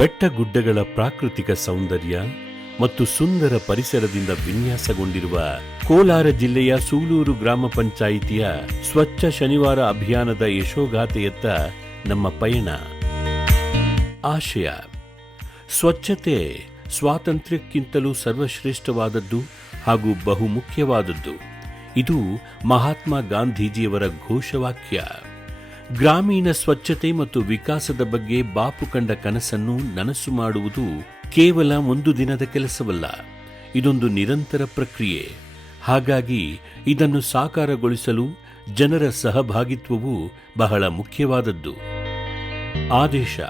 ಬೆಟ್ಟಗುಡ್ಡಗಳ ಪ್ರಾಕೃತಿಕ ಸೌಂದರ್ಯ ಮತ್ತು ಸುಂದರ ಪರಿಸರದಿಂದ ವಿನ್ಯಾಸಗೊಂಡಿರುವ ಕೋಲಾರ ಜಿಲ್ಲೆಯ ಸೂಲೂರು ಗ್ರಾಮ ಪಂಚಾಯಿತಿಯ ಸ್ವಚ್ಛ ಶನಿವಾರ ಅಭಿಯಾನದ ಯಶೋಗಾಥೆಯತ್ತ ನಮ್ಮ ಪಯಣ. ಆಶಯ. ಸ್ವಚ್ಛತೆ ಸ್ವಾತಂತ್ರ್ಯಕ್ಕಿಂತಲೂ ಸರ್ವಶ್ರೇಷ್ಠವಾದದ್ದು ಹಾಗೂ ಬಹುಮುಖ್ಯವಾದದ್ದು. ಇದು ಮಹಾತ್ಮ ಗಾಂಧೀಜಿಯವರ ಘೋಷವಾಕ್ಯ. ಗ್ರಾಮೀಣ ಸ್ವಚ್ಛತೆ ಮತ್ತು ವಿಕಾಸದ ಬಗ್ಗೆ ಬಾಪು ಕಂಡ ಕನಸನ್ನು ನನಸು ಮಾಡುವುದು ಕೇವಲ ಒಂದು ದಿನದ ಕೆಲಸವಲ್ಲ, ಇದೊಂದು ನಿರಂತರ ಪ್ರಕ್ರಿಯೆ. ಹಾಗಾಗಿ ಇದನ್ನು ಸಾಕಾರಗೊಳಿಸಲು ಜನರ ಸಹಭಾಗಿತ್ವವು ಬಹಳ ಮುಖ್ಯವಾದದ್ದು. ಆದೇಶ.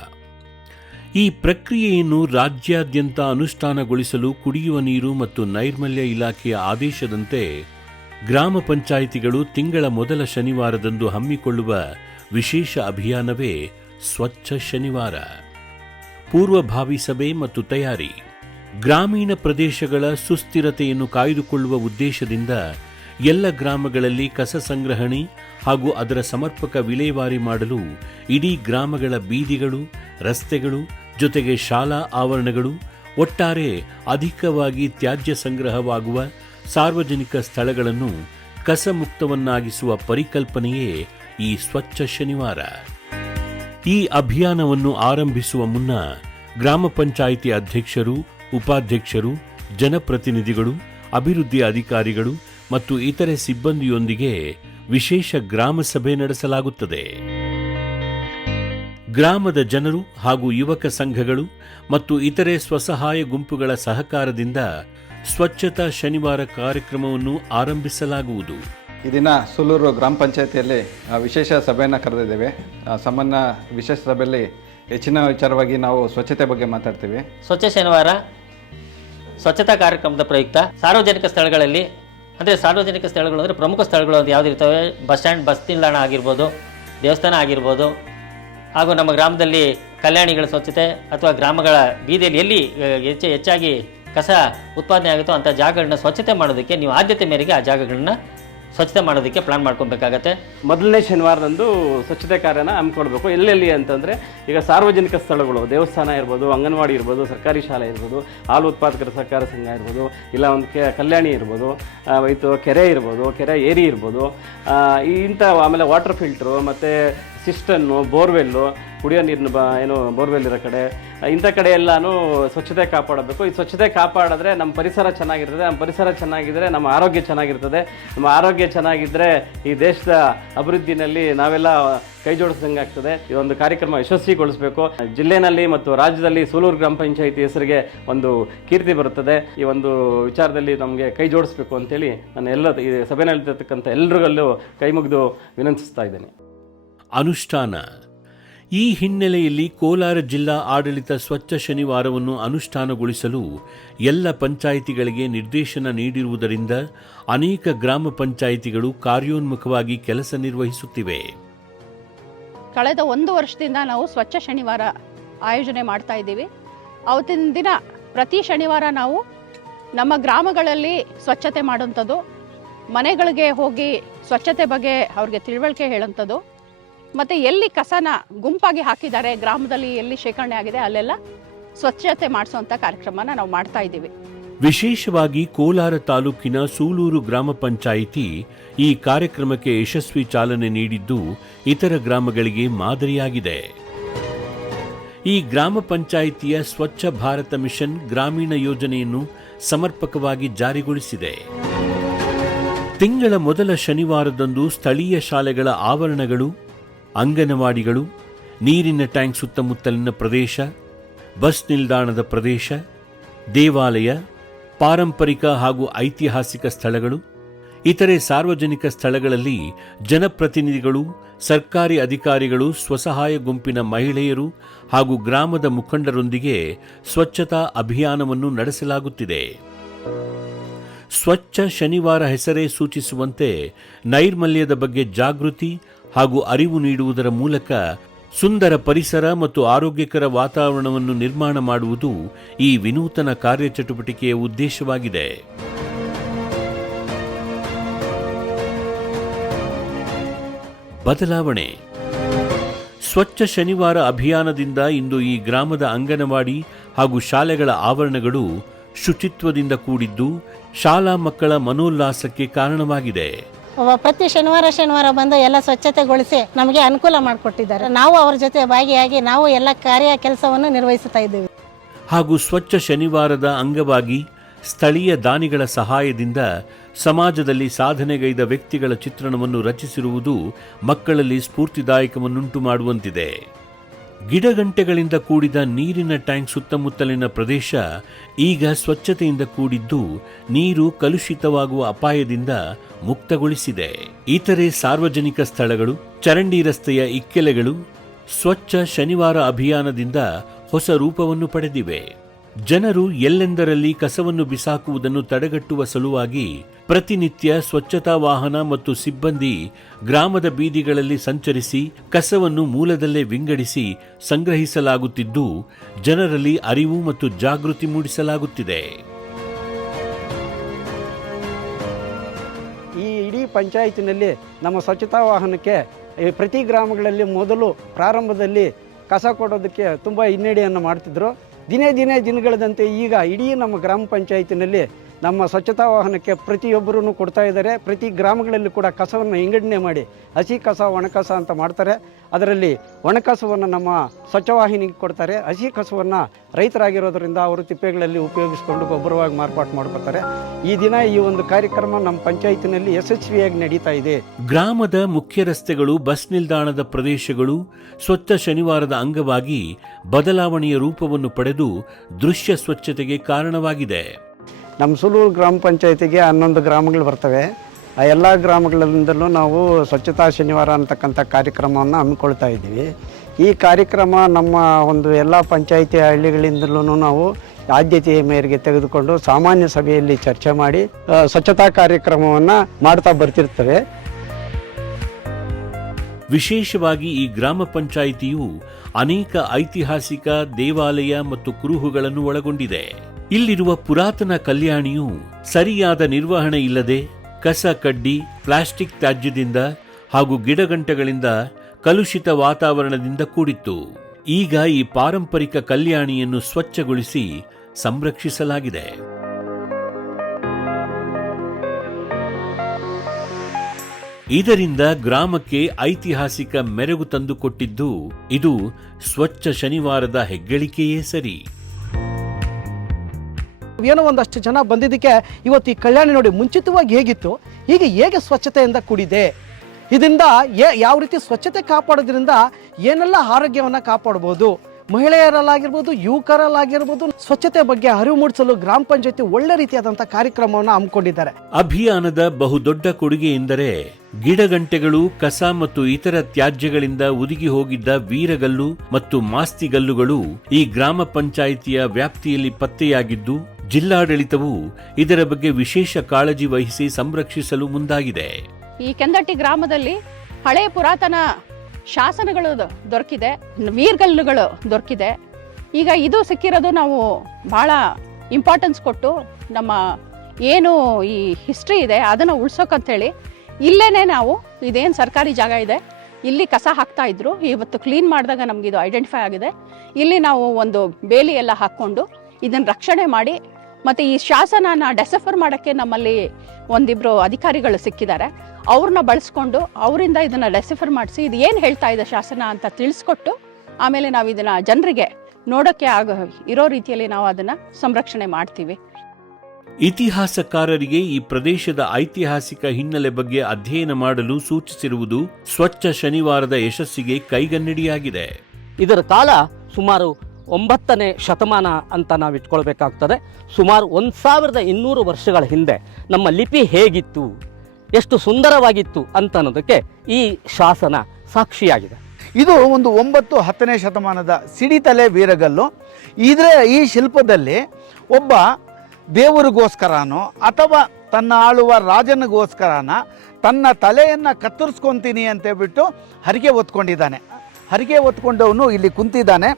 ಈ ಪ್ರಕ್ರಿಯೆಯನ್ನು ರಾಜ್ಯಾದ್ಯಂತ ಅನುಷ್ಠಾನಗೊಳಿಸಲು ಕುಡಿಯುವ ನೀರು ಮತ್ತು ನೈರ್ಮಲ್ಯ ಇಲಾಖೆಯ ಆದೇಶದಂತೆ ಗ್ರಾಮ ಪಂಚಾಯಿತಿಗಳು ತಿಂಗಳ ಮೊದಲ ಶನಿವಾರದಂದು ಹಮ್ಮಿಕೊಳ್ಳುವ ವಿಶೇಷ ಅಭಿಯಾನವೇ ಸ್ವಚ್ಛ ಶನಿವಾರ. ಪೂರ್ವಭಾವಿ ಸಭೆ ಮತ್ತು ತಯಾರಿ. ಗ್ರಾಮೀಣ ಪ್ರದೇಶಗಳ ಸುಸ್ಥಿರತೆಯನ್ನು ಕಾಯ್ದುಕೊಳ್ಳುವ ಉದ್ದೇಶದಿಂದ ಎಲ್ಲ ಗ್ರಾಮಗಳಲ್ಲಿ ಕಸ ಸಂಗ್ರಹಣೆ ಹಾಗೂ ಅದರ ಸಮರ್ಪಕ ವಿಲೇವಾರಿ ಮಾಡಲು ಇಡೀ ಗ್ರಾಮಗಳ ಬೀದಿಗಳು, ರಸ್ತೆಗಳು, ಜೊತೆಗೆ ಶಾಲಾ ಆವರಣಗಳು ಒಟ್ಟಾರೆ ಅಧಿಕವಾಗಿ ತ್ಯಾಜ್ಯ ಸಂಗ್ರಹವಾಗುವ ಸಾರ್ವಜನಿಕ ಸ್ಥಳಗಳನ್ನು ಕಸಮುಕ್ತವನ್ನಾಗಿಸುವ ಪರಿಕಲ್ಪನೆಯೇ ಈ ಸ್ವಚ್ಛ ಶನಿವಾರ. ಈ ಅಭಿಯಾನವನ್ನು ಆರಂಭಿಸುವ ಮುನ್ನ ಗ್ರಾಮ ಪಂಚಾಯಿತಿ ಅಧ್ಯಕ್ಷರು, ಉಪಾಧ್ಯಕ್ಷರು, ಜನಪ್ರತಿನಿಧಿಗಳು, ಅಭಿವೃದ್ಧಿ ಅಧಿಕಾರಿಗಳು ಮತ್ತು ಇತರೆ ಸಿಬ್ಬಂದಿಯೊಂದಿಗೆ ವಿಶೇಷ ಗ್ರಾಮ ಸಭೆ ನಡೆಸಲಾಗುತ್ತದೆ. ಗ್ರಾಮದ ಜನರು ಹಾಗೂ ಯುವಕ ಸಂಘಗಳು ಮತ್ತು ಇತರೆ ಸ್ವಸಹಾಯ ಗುಂಪುಗಳ ಸಹಕಾರದಿಂದ ಸ್ವಚ್ಛತಾ ಶನಿವಾರ ಕಾರ್ಯಕ್ರಮವನ್ನು ಆರಂಭಿಸಲಾಗುವುದು. ಈ ಸೂಲೂರು ಗ್ರಾಮ ಪಂಚಾಯತಿಯಲ್ಲಿ ವಿಶೇಷ ಸಭೆಯನ್ನು ಕರೆದಿದ್ದೇವೆ. ಆ, ಸಾಮಾನ್ಯ ವಿಶೇಷ ಸಭೆಯಲ್ಲಿ ಹೆಚ್ಚಿನ ವಿಚಾರವಾಗಿ ನಾವು ಸ್ವಚ್ಛತೆ ಬಗ್ಗೆ ಮಾತಾಡ್ತೀವಿ. ಸ್ವಚ್ಛ ಶನಿವಾರ ಸ್ವಚ್ಛತಾ ಕಾರ್ಯಕ್ರಮದ ಪ್ರಯುಕ್ತ ಸಾರ್ವಜನಿಕ ಸ್ಥಳಗಳಲ್ಲಿ ಅಂದರೆ ಸಾರ್ವಜನಿಕ ಸ್ಥಳಗಳು ಅಂದರೆ ಪ್ರಮುಖ ಸ್ಥಳಗಳು ಅದು ಯಾವ್ದು ಇರ್ತವೆ? ಬಸ್ ಸ್ಟ್ಯಾಂಡ್ ಬಸ್ ನಿಲ್ದಾಣ ಆಗಿರ್ಬೋದು ದೇವಸ್ಥಾನ ಆಗಿರ್ಬೋದು ಹಾಗೂ ನಮ್ಮ ಗ್ರಾಮದಲ್ಲಿ ಕಲ್ಯಾಣಿಗಳ ಸ್ವಚ್ಛತೆ ಅಥವಾ ಗ್ರಾಮಗಳ ಬೀದಿಯಲ್ಲಿ ಎಲ್ಲಿ ಹೆಚ್ಚು ಹೆಚ್ಚಾಗಿ ಕಸ ಉತ್ಪಾದನೆ ಆಗುತ್ತೋ ಅಂಥ ಜಾಗಗಳನ್ನ ಸ್ವಚ್ಛತೆ ಮಾಡೋದಕ್ಕೆ ನೀವು ಆದ್ಯತೆ ಮೇರೆಗೆ ಆ ಜಾಗಗಳನ್ನ ಸ್ವಚ್ಛತೆ ಮಾಡೋದಕ್ಕೆ ಪ್ಲಾನ್ ಮಾಡ್ಕೊಬೇಕಾಗತ್ತೆ ಮೊದಲನೇ ಶನಿವಾರದಂದು ಸ್ವಚ್ಛತೆ ಕಾರ್ಯನ ಹಮ್ಮಿಕೊಳ್ಬೇಕು ಎಲ್ಲೆಲ್ಲಿ ಅಂತಂದರೆ ಈಗ ಸಾರ್ವಜನಿಕ ಸ್ಥಳಗಳು, ದೇವಸ್ಥಾನ ಇರ್ಬೋದು, ಅಂಗನವಾಡಿ ಇರ್ಬೋದು, ಸರ್ಕಾರಿ ಶಾಲೆ ಇರ್ಬೋದು, ಹಾಲು ಉತ್ಪಾದಕರ ಸಹಕಾರ ಸಂಘ ಇರ್ಬೋದು, ಇಲ್ಲ ಒಂದು ಕೆ, ಕಲ್ಯಾಣಿ ಇರ್ಬೋದು ಆಯಿತು ಕೆರೆ ಇರ್ಬೋದು, ಕೆರೆ ಏರಿ ಇರ್ಬೋದು ಇಂಥ ಆಮೇಲೆ ವಾಟರ್ ಫಿಲ್ಟ್ರು ಮತ್ತು ಸಿಸ್ಟನ್ನು ಬೋರ್ವೆಲ್ಲು ಕುಡಿಯೋ ನೀರಿನ ಬ, ಏನು ಬೋರ್ವೆಲ್ ಇರೋ ಕಡೆ, ಇಂಥ ಕಡೆ ಎಲ್ಲನೂ ಸ್ವಚ್ಛತೆ ಕಾಪಾಡಬೇಕು ಈ ಸ್ವಚ್ಛತೆ ಕಾಪಾಡಿದ್ರೆ ನಮ್ಮ ಪರಿಸರ ಚೆನ್ನಾಗಿರ್ತದೆ, ನಮ್ಮ ಪರಿಸರ ಚೆನ್ನಾಗಿದ್ದರೆ ನಮ್ಮ ಆರೋಗ್ಯ ಚೆನ್ನಾಗಿರ್ತದೆ, ನಮ್ಮ ಆರೋಗ್ಯ ಚೆನ್ನಾಗಿದ್ದರೆ ಈ ದೇಶದ ಅಭಿವೃದ್ಧಿನಲ್ಲಿ ನಾವೆಲ್ಲ ಕೈ ಜೋಡಿಸ್ದಂಗೆ ಆಗ್ತದೆ. ಈ ಒಂದು ಕಾರ್ಯಕ್ರಮ ಯಶಸ್ವಿಗೊಳಿಸಬೇಕು. ಜಿಲ್ಲೆನಲ್ಲಿ ಮತ್ತು ರಾಜ್ಯದಲ್ಲಿ ಸೂಲೂರು ಗ್ರಾಮ ಪಂಚಾಯಿತಿ ಹೆಸರಿಗೆ ಒಂದು ಕೀರ್ತಿ ಬರುತ್ತದೆ. ಈ ಒಂದು ವಿಚಾರದಲ್ಲಿ ನಮಗೆ ಕೈ ಜೋಡಿಸ್ಬೇಕು ಅಂತೇಳಿ ನಾನು ಎಲ್ಲ, ಈ ಸಭೆನಲ್ಲಿರ್ತಕ್ಕಂಥ ಎಲ್ರಿಗಲ್ಲೂ ಕೈ ಮುಗಿದು ವಿನಂತಿಸ್ತಾ ಇದ್ದೇನೆ. ಅನುಷ್ಠಾನ ಈ ಹಿನ್ನೆಲೆಯಲ್ಲಿ ಕೋಲಾರ ಜಿಲ್ಲಾ ಆಡಳಿತ ಸ್ವಚ್ಛ ಶನಿವಾರವನ್ನು ಅನುಷ್ಠಾನಗೊಳಿಸಲು ಎಲ್ಲ ಪಂಚಾಯಿತಿಗಳಿಗೆ ನಿರ್ದೇಶನ ನೀಡಿರುವುದರಿಂದ ಅನೇಕ ಗ್ರಾಮ ಪಂಚಾಯಿತಿಗಳು ಕಾರ್ಯೋನ್ಮುಖವಾಗಿ ಕೆಲಸ ನಿರ್ವಹಿಸುತ್ತಿವೆ. ಕಳೆದ ಒಂದು ವರ್ಷದಿಂದ ನಾವು ಸ್ವಚ್ಛ ಶನಿವಾರ ಆಯೋಜನೆ ಮಾಡ್ತಾ ಇದ್ದೀವಿ. ಅವತ್ತಿನ ದಿನ ಪ್ರತಿ ಶನಿವಾರ ನಾವು ನಮ್ಮ ಗ್ರಾಮಗಳಲ್ಲಿ ಸ್ವಚ್ಛತೆ ಮಾಡುವಂಥದ್ದು, ಮನೆಗಳಿಗೆ ಹೋಗಿ ಸ್ವಚ್ಛತೆ ಬಗ್ಗೆ ಅವ್ರಿಗೆ ತಿಳುವಳಿಕೆ ಹೇಳೋಂಥದ್ದು ಮತ್ತು ಎಲ್ಲಿ ಕಸನ ಗುಂಪಾಗಿ ಹಾಕಿದ್ದಾರೆ, ಗ್ರಾಮದಲ್ಲಿ ಎಲ್ಲಿ ಶೇಖರಣೆ ಆಗಿದೆ, ಅಲ್ಲೆಲ್ಲ ಸ್ವಚ್ಛತೆ ಮಾಡಿಸುವಂಥ ಕಾರ್ಯಕ್ರಮನ ನಾವು ಮಾಡ್ತಾ ಇದ್ದೀವಿ. ವಿಶೇಷವಾಗಿ ಕೋಲಾರ ತಾಲೂಕಿನ ಸೂಲೂರು ಗ್ರಾಮ ಪಂಚಾಯಿತಿ ಈ ಕಾರ್ಯಕ್ರಮಕ್ಕೆ ಯಶಸ್ವಿ ಚಾಲನೆ ನೀಡಿದ್ದು ಇತರ ಗ್ರಾಮಗಳಿಗೆ ಮಾದರಿಯಾಗಿದೆ. ಈ ಗ್ರಾಮ ಪಂಚಾಯಿತಿಯ ಸ್ವಚ್ಛ ಭಾರತ ಮಿಷನ್ ಗ್ರಾಮೀಣ ಯೋಜನೆಯನ್ನು ಸಮರ್ಪಕವಾಗಿ ಜಾರಿಗೊಳಿಸಿದೆ. ತಿಂಗಳ ಮೊದಲ ಶನಿವಾರದಂದು ಸ್ಥಳೀಯ ಶಾಲೆಗಳ ಆವರಣಗಳು ಅಂಗನವಾಡಿಗಳು, ನೀರಿನ ಟ್ಯಾಂಕ್ ಸುತ್ತಮುತ್ತಲಿನ ಪ್ರದೇಶ, ಬಸ್ ನಿಲ್ದಾಣದ ಪ್ರದೇಶ, ದೇವಾಲಯ, ಪಾರಂಪರಿಕ ಹಾಗೂ ಐತಿಹಾಸಿಕ ಸ್ಥಳಗಳು, ಇತರೆ ಸಾರ್ವಜನಿಕ ಸ್ಥಳಗಳಲ್ಲಿ ಜನಪ್ರತಿನಿಧಿಗಳು, ಸರ್ಕಾರಿ ಅಧಿಕಾರಿಗಳು, ಸ್ವಸಹಾಯ ಗುಂಪಿನ ಮಹಿಳೆಯರು ಹಾಗೂ ಗ್ರಾಮದ ಮುಖಂಡರೊಂದಿಗೆ ಸ್ವಚ್ಛತಾ ಅಭಿಯಾನವನ್ನು ನಡೆಸಲಾಗುತ್ತಿದೆ. ಸ್ವಚ್ಛ ಶನಿವಾರ ಹೆಸರೇ ಸೂಚಿಸುವಂತೆ ನೈರ್ಮಲ್ಯದ ಬಗ್ಗೆ ಜಾಗೃತಿ ಹಾಗೂ ಅರಿವು ನೀಡುವುದರ ಮೂಲಕ ಸುಂದರ ಪರಿಸರ ಮತ್ತು ಆರೋಗ್ಯಕರ ವಾತಾವರಣವನ್ನು ನಿರ್ಮಾಣ ಮಾಡುವುದು ಈ ವಿನೂತನ ಕಾರ್ಯಚಟುವಟಿಕೆಯ ಉದ್ದೇಶವಾಗಿದೆ. ಬದಲಾವಣೆ. ಸ್ವಚ್ಛ ಶನಿವಾರ ಅಭಿಯಾನದಿಂದ ಇಂದು ಈ ಗ್ರಾಮದ ಅಂಗನವಾಡಿ ಹಾಗೂ ಶಾಲೆಗಳ ಆವರಣಗಳು ಶುಚಿತ್ವದಿಂದ ಕೂಡಿದ್ದು ಶಾಲಾ ಮಕ್ಕಳ ಮನೋಲ್ಲಾಸಕ್ಕೆ ಕಾರಣವಾಗಿದೆ. ಪ್ರತಿ ಶನಿವಾರ ಶನಿವಾರ ಬಂದು ಎಲ್ಲ ಸ್ವಚ್ಛತೆಗೊಳಿಸಿ ನಮಗೆ ಅನುಕೂಲ ಮಾಡಿಕೊಟ್ಟಿದ್ದಾರೆ. ನಾವು ಅವರ ಜೊತೆ ಭಾಗಿಯಾಗಿ ನಾವು ಎಲ್ಲ ಕಾರ್ಯ ಕೆಲಸವನ್ನು ನಿರ್ವಹಿಸುತ್ತಾ ಇದ್ದೀವಿ. ಹಾಗೂ ಸ್ವಚ್ಛ ಶನಿವಾರದ ಅಂಗವಾಗಿ ಸ್ಥಳೀಯ ದಾನಿಗಳ ಸಹಾಯದಿಂದ ಸಮಾಜದಲ್ಲಿ ಸಾಧನೆಗೈದ ವ್ಯಕ್ತಿಗಳ ಚಿತ್ರಣವನ್ನು ರಚಿಸಿರುವುದು ಮಕ್ಕಳಲ್ಲಿ ಸ್ಫೂರ್ತಿದಾಯಕವನ್ನುಂಟು ಮಾಡುವಂತಿದೆ. ಗಿಡಗಂಟೆಗಳಿಂದ ಕೂಡಿದ ನೀರಿನ ಟ್ಯಾಂಕ್ ಸುತ್ತಮುತ್ತಲಿನ ಪ್ರದೇಶ ಈಗ ಸ್ವಚ್ಛತೆಯಿಂದ ಕೂಡಿದ್ದು ನೀರು ಕಲುಷಿತವಾಗುವ ಅಪಾಯದಿಂದ ಮುಕ್ತಗೊಳಿಸಿದೆ. ಇತರೆ ಸಾರ್ವಜನಿಕ ಸ್ಥಳಗಳು, ಚರಂಡಿ ರಸ್ತೆಯ ಇಕ್ಕೆಲೆಗಳು ಸ್ವಚ್ಛ ಶನಿವಾರ ಅಭಿಯಾನದಿಂದ ಹೊಸ ರೂಪವನ್ನು ಪಡೆದಿವೆ. ಜನರು ಎಲ್ಲೆಂದರಲ್ಲಿ ಕಸವನ್ನು ಬಿಸಾಕುವುದನ್ನು ತಡೆಗಟ್ಟುವ ಸಲುವಾಗಿ ಪ್ರತಿನಿತ್ಯ ಸ್ವಚ್ಛತಾ ವಾಹನ ಮತ್ತು ಸಿಬ್ಬಂದಿ ಗ್ರಾಮದ ಬೀದಿಗಳಲ್ಲಿ ಸಂಚರಿಸಿ ಕಸವನ್ನು ಮೂಲದಲ್ಲೇ ವಿಂಗಡಿಸಿ ಸಂಗ್ರಹಿಸಲಾಗುತ್ತಿದ್ದು, ಜನರಲ್ಲಿ ಅರಿವು ಮತ್ತು ಜಾಗೃತಿ ಮೂಡಿಸಲಾಗುತ್ತಿದೆ. ಈ ಇಡೀ ಪಂಚಾಯತಿನಲ್ಲಿ ನಮ್ಮ ಸ್ವಚ್ಛತಾ ವಾಹನಕ್ಕೆ ಪ್ರತಿ ಗ್ರಾಮಗಳಲ್ಲಿ ಮೊದಲು ಪ್ರಾರಂಭದಲ್ಲಿ ಕಸ ಕೊಡೋದಕ್ಕೆ ತುಂಬ ಹಿನ್ನಡೆಯನ್ನು ಮಾಡ್ತಿದ್ರು. ದಿನೇ ದಿನೇ ದಿನಗಳದಂತೆ ಈಗ ಇಡೀ ನಮ್ಮ ಗ್ರಾಮ ಪಂಚಾಯತಿನಲ್ಲಿ ನಮ್ಮ ಸ್ವಚ್ಛತಾ ವಾಹನಕ್ಕೆ ಪ್ರತಿಯೊಬ್ಬರೂ ಕೊಡ್ತಾ ಇದ್ದಾರೆ. ಪ್ರತಿ ಗ್ರಾಮಗಳಲ್ಲಿ ಕೂಡ ಕಸವನ್ನು ವಿಂಗಡಣೆ ಮಾಡಿ ಹಸಿ ಕಸ, ಒಣಕಸ ಅಂತ ಮಾಡ್ತಾರೆ. ಅದರಲ್ಲಿ ಒಣಕಸವನ್ನು ನಮ್ಮ ಸ್ವಚ್ಛವಾಹಿನಿಗೆ ಕೊಡ್ತಾರೆ. ಹಸಿ ಕಸವನ್ನು ರೈತರಾಗಿರೋದ್ರಿಂದ ಅವರು ತಿಪ್ಪೆಗಳಲ್ಲಿ ಉಪಯೋಗಿಸ್ಕೊಂಡು ಗೊಬ್ಬರವಾಗಿ ಮಾರ್ಪಾಟು ಮಾಡ್ಕೊತಾರೆ. ಈ ದಿನ ಈ ಒಂದು ಕಾರ್ಯಕ್ರಮ ನಮ್ಮ ಪಂಚಾಯತಿನಲ್ಲಿ ಯಶಸ್ವಿಯಾಗಿ ನಡೀತಾ ಇದೆ. ಗ್ರಾಮದ ಮುಖ್ಯ ರಸ್ತೆಗಳು, ಬಸ್ ನಿಲ್ದಾಣದ ಪ್ರದೇಶಗಳು ಸ್ವಚ್ಛ ಶನಿವಾರದ ಅಂಗವಾಗಿ ಬದಲಾವಣೆಯ ರೂಪವನ್ನು ಪಡೆದು ದೃಶ್ಯ ಸ್ವಚ್ಛತೆಗೆ ಕಾರಣವಾಗಿದೆ. ನಮ್ಮ ಸುಲೂರು ಗ್ರಾಮ ಪಂಚಾಯತಿಗೆ ಹನ್ನೊಂದು ಗ್ರಾಮಗಳು ಬರ್ತವೆ. ಆ ಎಲ್ಲ ಗ್ರಾಮಗಳಿಂದಲೂ ನಾವು ಸ್ವಚ್ಛತಾ ಶನಿವಾರ ಅಂತಕ್ಕಂಥ ಕಾರ್ಯಕ್ರಮವನ್ನು ಹಮ್ಮಿಕೊಳ್ತಾ ಇದ್ದೀವಿ. ಈ ಕಾರ್ಯಕ್ರಮ ನಮ್ಮ ಒಂದು ಎಲ್ಲ ಪಂಚಾಯಿತಿ ಹಳ್ಳಿಗಳಿಂದಲೂ ನಾವು ಆದ್ಯತೆಯ ಮೇರೆಗೆ ತೆಗೆದುಕೊಂಡು ಸಾಮಾನ್ಯ ಸಭೆಯಲ್ಲಿ ಚರ್ಚೆ ಮಾಡಿ ಸ್ವಚ್ಛತಾ ಕಾರ್ಯಕ್ರಮವನ್ನು ಮಾಡ್ತಾ ಬರ್ತಿರ್ತವೆ. ವಿಶೇಷವಾಗಿ ಈ ಗ್ರಾಮ ಪಂಚಾಯಿತಿಯು ಅನೇಕ ಐತಿಹಾಸಿಕ ದೇವಾಲಯ ಮತ್ತು ಕುರುಹುಗಳನ್ನು ಒಳಗೊಂಡಿದೆ. ಇಲ್ಲಿರುವ ಪುರಾತನ ಕಲ್ಯಾಣಿಯು ಸರಿಯಾದ ನಿರ್ವಹಣೆ ಇಲ್ಲದೆ ಕಸ ಕಡ್ಡಿ, ಪ್ಲಾಸ್ಟಿಕ್ ತ್ಯಾಜ್ಯದಿಂದ ಹಾಗೂ ಗಿಡಗಂಟೆಗಳಿಂದ ಕಲುಷಿತ ವಾತಾವರಣದಿಂದ ಕೂಡಿತ್ತು. ಈಗ ಈ ಪಾರಂಪರಿಕ ಕಲ್ಯಾಣಿಯನ್ನು ಸ್ವಚ್ಛಗೊಳಿಸಿ ಸಂರಕ್ಷಿಸಲಾಗಿದೆ. ಇದರಿಂದ ಗ್ರಾಮಕ್ಕೆ ಐತಿಹಾಸಿಕ ಮೆರಗು ತಂದುಕೊಟ್ಟಿದ್ದು ಇದು ಸ್ವಚ್ಛ ಶನಿವಾರದ ಹೆಗ್ಗಳಿಕೆಯೇ ಸರಿ. ಏನೋ ಒಂದಷ್ಟು ಜನ ಬಂದಿದ್ದಕ್ಕೆ ಇವತ್ತು ಈ ಕಲ್ಯಾಣಿ ನೋಡಿ ಮುಂಚಿತವಾಗಿ ಹೇಗಿತ್ತು ಈಗ ಹೇಗೆ ಸ್ವಚ್ಛತೆಯಿಂದ ಕೂಡಿದೆ? ಇದರಿಂದ ಯಾವ ರೀತಿ ಸ್ವಚ್ಛತೆ ಕಾಪಾಡೋದ್ರಿಂದ ಏನೆಲ್ಲ ಆರೋಗ್ಯವನ್ನು ಕಾಪಾಡ್ಬೋದು? ಮಹಿಳೆಯರಲ್ಲಾಗಿರ್ಬೋದು, ಯುವಕರಲ್ಲಾಗಿರ್ಬೋದು, ಸ್ವಚ್ಛತೆ ಬಗ್ಗೆ ಅರಿವು ಮೂಡಿಸಲು ಗ್ರಾಮ ಪಂಚಾಯತಿ ಒಳ್ಳೆ ರೀತಿಯಾದಂತಹ ಕಾರ್ಯಕ್ರಮವನ್ನು ಹಮ್ಮಿಕೊಂಡಿದ್ದಾರೆ. ಅಭಿಯಾನದ ಬಹುದೊಡ್ಡ ಕೊಡುಗೆ ಎಂದರೆ ಗಿಡಗಂಟೆಗಳು ಕಸ ಮತ್ತು ಇತರ ತ್ಯಾಜ್ಯಗಳಿಂದ ಉದುಗಿ ಹೋಗಿದ್ದ ವೀರಗಲ್ಲು ಮತ್ತು ಮಾಸ್ತಿಗಲ್ಲುಗಳು ಈ ಗ್ರಾಮ ಪಂಚಾಯಿತಿಯ ವ್ಯಾಪ್ತಿಯಲ್ಲಿ ಪತ್ತೆಯಾಗಿದ್ದು ಜಿಲ್ಲಾಡಳಿತವು ಇದರ ಬಗ್ಗೆ ವಿಶೇಷ ಕಾಳಜಿ ವಹಿಸಿ ಸಂರಕ್ಷಿಸಲು ಮುಂದಾಗಿದೆ. ಈ ಕೆಂದಟ್ಟಿ ಗ್ರಾಮದಲ್ಲಿ ಹಳೆಯ ಪುರಾತನ ಶಾಸನಗಳು ದೊರಕಿದೆ ವೀರ್ಗಲ್ಲುಗಳು ದೊರಕಿದೆ. ಈಗ ಇದು ಸಿಕ್ಕಿರೋದು ನಾವು ಬಹಳ ಇಂಪಾರ್ಟೆನ್ಸ್ ಕೊಟ್ಟು ನಮ್ಮ ಏನು ಈ ಹಿಸ್ಟ್ರಿ ಇದೆ, ಅದನ್ನು ಉಳ್ಸೋಕಂತೇಳಿ ಇಲ್ಲೇನೆ ನಾವು ಇದೇನು ಸರ್ಕಾರಿ ಜಾಗ ಇದೆ, ಇಲ್ಲಿ ಕಸ ಹಾಕ್ತಾ ಇದ್ರು, ಇವತ್ತು ಕ್ಲೀನ್ ಮಾಡಿದಾಗ ನಮ್ಗೆ ಇದು ಐಡೆಂಟಿಫೈ ಆಗಿದೆ. ಇಲ್ಲಿ ನಾವು ಒಂದು ಬೇಲಿ ಎಲ್ಲ ಹಾಕ್ಕೊಂಡು ಇದನ್ನು ರಕ್ಷಣೆ ಮಾಡಿ ಮತ್ತು ಈ ಶಾಸನನ ಡೆಸಫರ್ ಮಾಡೋಕ್ಕೆ ನಮ್ಮಲ್ಲಿ ಒಂದಿಬ್ಬರು ಅಧಿಕಾರಿಗಳು ಸಿಕ್ಕಿದ್ದಾರೆ. ಅವ್ರನ್ನ ಬಳಸ್ಕೊಂಡು ಅವರಿಂದ ಇದನ್ನು ಡೆಸಿಫರ್ ಮಾಡಿಸಿ ಇದು ಏನು ಹೇಳ್ತಾ ಇದೆ ಶಾಸನ ಅಂತ ತಿಳಿಸ್ಕೊಟ್ಟು ಆಮೇಲೆ ನಾವು ಇದನ್ನು ಜನರಿಗೆ ನೋಡೋಕ್ಕೆ ಆಗ ಇರೋ ರೀತಿಯಲ್ಲಿ ನಾವು ಅದನ್ನು ಸಂರಕ್ಷಣೆ ಮಾಡ್ತೀವಿ. ಇತಿಹಾಸಕಾರರಿಗೆ ಈ ಪ್ರದೇಶದ ಐತಿಹಾಸಿಕ ಹಿನ್ನೆಲೆ ಬಗ್ಗೆ ಅಧ್ಯಯನ ಮಾಡಲು ಸೂಚಿಸಿರುವುದು ಸ್ವಚ್ಛ ಶನಿವಾರದ ಯಶಸ್ಸಿಗೆ ಕೈಗನ್ನಡಿಯಾಗಿದೆ. ಇದರ ಕಾಲ ಸುಮಾರು ಒಂಬತ್ತನೇ ಶತಮಾನ ಅಂತ ನಾವು ಇಟ್ಕೊಳ್ಬೇಕಾಗ್ತದೆ. ಸುಮಾರು ಒಂದು ಸಾವಿರದ ಇನ್ನೂರು ವರ್ಷಗಳ ಹಿಂದೆ ನಮ್ಮ ಲಿಪಿ ಹೇಗಿತ್ತು, ಎಷ್ಟು ಸುಂದರವಾಗಿತ್ತು ಅಂತ ಅನ್ನೋದಕ್ಕೆ ಈ ಶಾಸನ ಸಾಕ್ಷಿಯಾಗಿದೆ. ಇದು ಒಂದು ಒಂಬತ್ತು ಹತ್ತನೇ ಶತಮಾನದ ಸಿಡಿತಲೆ ವೀರಗಲ್ಲು ಇದರ ಈ ಶಿಲ್ಪದಲ್ಲಿ ಒಬ್ಬ ದೇವರಿಗೋಸ್ಕರನೋ ಅಥವಾ ತನ್ನ ಆಳುವ ರಾಜನಿಗೋಸ್ಕರನ ತನ್ನ ತಲೆಯನ್ನು ಕತ್ತರಿಸ್ಕೊತೀನಿ ಅಂತೇಳ್ಬಿಟ್ಟು ಹರಿಗೆ ಹೊತ್ಕೊಂಡಿದ್ದಾನೆ. ಹರಿಗೆ ಹೊತ್ಕೊಂಡವನು ಇಲ್ಲಿ ಕುಂತಿದ್ದಾನೆ.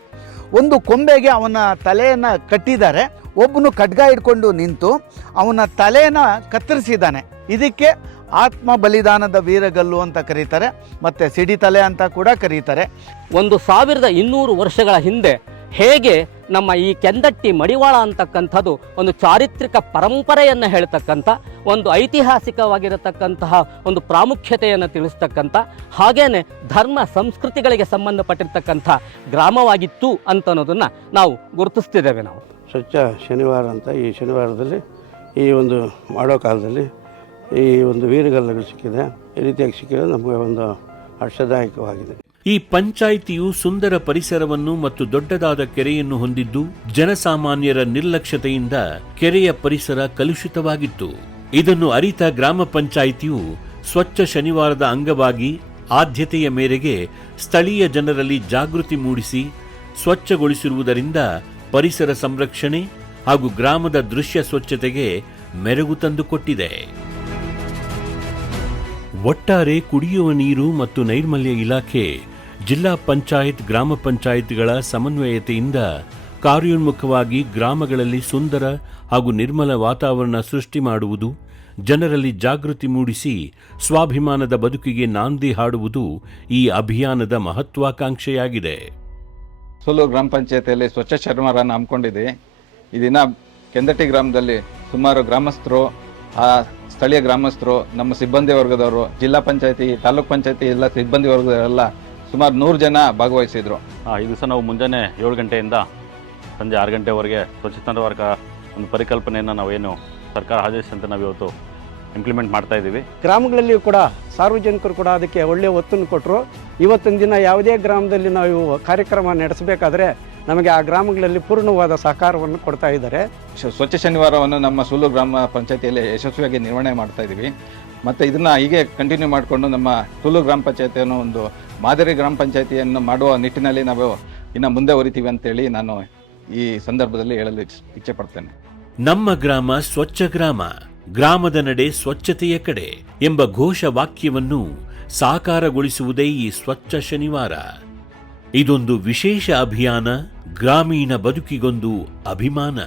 ಒಂದು ಕೊಂಬೆಗೆ ಅವನ ತಲೆಯನ್ನು ಕಟ್ಟಿದ್ದಾರೆ. ಒಬ್ಬನು ಖಡ್ಗ ಇಟ್ಕೊಂಡು ನಿಂತು ಅವನ ತಲೆಯನ್ನು ಕತ್ತರಿಸಿದ್ದಾನೆ. ಇದಕ್ಕೆ ಆತ್ಮ ಬಲಿದಾನದ ವೀರಗಲ್ಲು ಅಂತ ಕರೀತಾರೆ. ಮತ್ತು ಸಿಡಿತಲೆ ಅಂತ ಕೂಡ ಕರೀತಾರೆ. ಒಂದು ಸಾವಿರದ ಇನ್ನೂರು ವರ್ಷಗಳ ಹಿಂದೆ ಹೇಗೆ ನಮ್ಮ ಈ ಕೆಂದಟ್ಟಿ ಮಡಿವಾಳ ಅಂತಕ್ಕಂಥದ್ದು ಒಂದು ಚಾರಿತ್ರಿಕ ಪರಂಪರೆಯನ್ನು ಹೇಳ್ತಕ್ಕಂಥ, ಒಂದು ಐತಿಹಾಸಿಕವಾಗಿರತಕ್ಕಂತಹ ಒಂದು ಪ್ರಾಮುಖ್ಯತೆಯನ್ನು ತಿಳಿಸ್ತಕ್ಕಂಥ, ಹಾಗೇನೆ ಧರ್ಮ ಸಂಸ್ಕೃತಿಗಳಿಗೆ ಸಂಬಂಧಪಟ್ಟಿರ್ತಕ್ಕಂಥ ಗ್ರಾಮವಾಗಿತ್ತು ಅಂತ ಅನ್ನೋದನ್ನು ನಾವು ಗುರುತಿಸ್ತಿದ್ದೇವೆ ನಾವು. ಸ್ವಚ್ಛ ಶನಿವಾರ ಅಂತ ಈ ಶನಿವಾರದಲ್ಲಿ ಈ ಒಂದು ಮಾಡೋ ಕಾಲದಲ್ಲಿ ಈ ಒಂದು ವೀರಗಲ್ಲಗಳು ಸಿಕ್ಕಿದೆ. ಈ ರೀತಿಯಾಗಿ ಸಿಕ್ಕಿದೆ ನಮಗೆ ಒಂದು ಹರ್ಷದಾಯಕವಾಗಿದೆ. ಈ ಪಂಚಾಯಿತಿಯು ಸುಂದರ ಪರಿಸರವನ್ನು ಮತ್ತು ದೊಡ್ಡದಾದ ಕೆರೆಯನ್ನು ಹೊಂದಿದ್ದು ಜನಸಾಮಾನ್ಯರ ನಿರ್ಲಕ್ಷ್ಯತೆಯಿಂದ ಕೆರೆಯ ಪರಿಸರ ಕಲುಷಿತವಾಗಿತ್ತು. ಇದನ್ನು ಅರಿತ ಗ್ರಾಮ ಪಂಚಾಯಿತಿಯು ಸ್ವಚ್ಛ ಶನಿವಾರದ ಅಂಗವಾಗಿ ಆದ್ಯತೆಯ ಮೇರೆಗೆ ಸ್ಥಳೀಯ ಜನರಲ್ಲಿ ಜಾಗೃತಿ ಮೂಡಿಸಿ ಸ್ವಚ್ಛಗೊಳಿಸಿರುವುದರಿಂದ ಪರಿಸರ ಸಂರಕ್ಷಣೆ ಹಾಗೂ ಗ್ರಾಮದ ದೃಶ್ಯ ಸ್ವಚ್ಛತೆಗೆ ಮೆರುಗು ತಂದುಕೊಟ್ಟಿದೆ ಒಟ್ಟಾರೆ ಕುಡಿಯುವ ನೀರು ಮತ್ತು ನೈರ್ಮಲ್ಯ ಇಲಾಖೆ ಜಿಲ್ಲಾ ಪಂಚಾಯತ್, ಗ್ರಾಮ ಪಂಚಾಯತ್ಗಳ ಸಮನ್ವಯತೆಯಿಂದ ಕಾರ್ಯೋನ್ಮುಖವಾಗಿ ಗ್ರಾಮಗಳಲ್ಲಿ ಸುಂದರ ಹಾಗೂ ನಿರ್ಮಲ ವಾತಾವರಣ ಸೃಷ್ಟಿ ಮಾಡುವುದು, ಜನರಲ್ಲಿ ಜಾಗೃತಿ ಮೂಡಿಸಿ ಸ್ವಾಭಿಮಾನದ ಬದುಕಿಗೆ ನಾಂದಿ ಹಾಡುವುದು ಈ ಅಭಿಯಾನದ ಮಹತ್ವಾಕಾಂಕ್ಷೆಯಾಗಿದೆ. ಸೋಲೂರು ಗ್ರಾಮ ಪಂಚಾಯತಿಯಲ್ಲಿ ಸ್ವಚ್ಛ ಶನಿವಾರನ ಹಮ್ಮಿಕೊಂಡಿದೆ ಈ ದಿನ ಕೆಂದಟ್ಟಿ ಗ್ರಾಮದಲ್ಲಿ ಸುಮಾರು ಗ್ರಾಮಸ್ಥರು, ಆ ಸ್ಥಳೀಯ ಗ್ರಾಮಸ್ಥರು, ನಮ್ಮ ಸಿಬ್ಬಂದಿ ವರ್ಗದವರು, ಜಿಲ್ಲಾ ಪಂಚಾಯತಿ, ತಾಲೂಕ್ ಪಂಚಾಯತಿ ಎಲ್ಲ ಸಿಬ್ಬಂದಿ ವರ್ಗದವರೆಲ್ಲ ಸುಮಾರು ನೂರು ಜನ ಭಾಗವಹಿಸಿದ್ರು. ಆ, ಈ ದಿವಸ ನಾವು ಮುಂಜಾನೆ ಏಳು ಗಂಟೆಯಿಂದ ಸಂಜೆ ಆರು ಗಂಟೆವರೆಗೆ ಸ್ವಚ್ಛತಾ ವರ್ಗ ಒಂದು ಪರಿಕಲ್ಪನೆಯನ್ನು ನಾವೇನು ಸರ್ಕಾರ ಆದೇಶಿಸಿದಂತೆ ನಾವು ಇವತ್ತು ಇಂಪ್ಲಿಮೆಂಟ್ ಮಾಡ್ತಾ ಇದ್ದೀವಿ ಗ್ರಾಮಗಳಲ್ಲಿಯೂ ಕೂಡ ಸಾರ್ವಜನಿಕರು ಕೂಡ ಅದಕ್ಕೆ ಒಳ್ಳೆಯ ಒತ್ತನ್ನು ಕೊಟ್ಟರು ಇವತ್ತಿನ ದಿನ ಯಾವುದೇ ಗ್ರಾಮದಲ್ಲಿ ನಾವು ಕಾರ್ಯಕ್ರಮ ನಡೆಸಬೇಕಾದ್ರೆ ನಮಗೆ ಆ ಗ್ರಾಮಗಳಲ್ಲಿ ಪೂರ್ಣವಾದ ಸಹಕಾರವನ್ನು ಕೊಡ್ತಾ ಇದ್ದಾರೆ. ಶ- ಸ್ವಚ್ಛ ಶನಿವಾರವನ್ನು ನಮ್ಮ ಸೂಲೂರು ಗ್ರಾಮ ಪಂಚಾಯತಿಯಲ್ಲಿ ಯಶಸ್ವಿಯಾಗಿ ನಿರ್ವಹಣೆ ಮಾಡ್ತಾ ಇದ್ದೀವಿ ಮತ್ತು ಇದನ್ನ ಹೀಗೆ ಕಂಟಿನ್ಯೂ ಮಾಡಿಕೊಂಡು ನಮ್ಮ ತುಲು ಗ್ರಾಮ ಪಂಚಾಯತಿಯನ್ನು ಒಂದು ಮಾದರಿ ಗ್ರಾಮ ಪಂಚಾಯತಿಯನ್ನು ಮಾಡುವ ನಿಟ್ಟಿನಲ್ಲಿ ನಾವು ಇನ್ನು ಮುಂದೆ ಹೊರಿತೀವಿ ಅಂತೇಳಿ ನಾನು ಈ ಸಂದರ್ಭದಲ್ಲಿ ಹೇಳಲು ಇಚ್ಛೆ- ಪಡ್ತೇನೆ. ನಮ್ಮ ಗ್ರಾಮ ಸ್ವಚ್ಛ ಗ್ರಾಮ, ಗ್ರಾಮದ ನಡೆ ಸ್ವಚ್ಛತೆಯ ಕಡೆ ಎಂಬ ಘೋಷ ವಾಕ್ಯವನ್ನು ಸಾಕಾರಗೊಳಿಸುವುದೇ ಈ ಸ್ವಚ್ಛ ಶನಿವಾರ. ಇದೊಂದು ವಿಶೇಷ ಅಭಿಯಾನ, ಗ್ರಾಮೀಣ ಬದುಕಿಗೊಂದು ಅಭಿಮಾನ.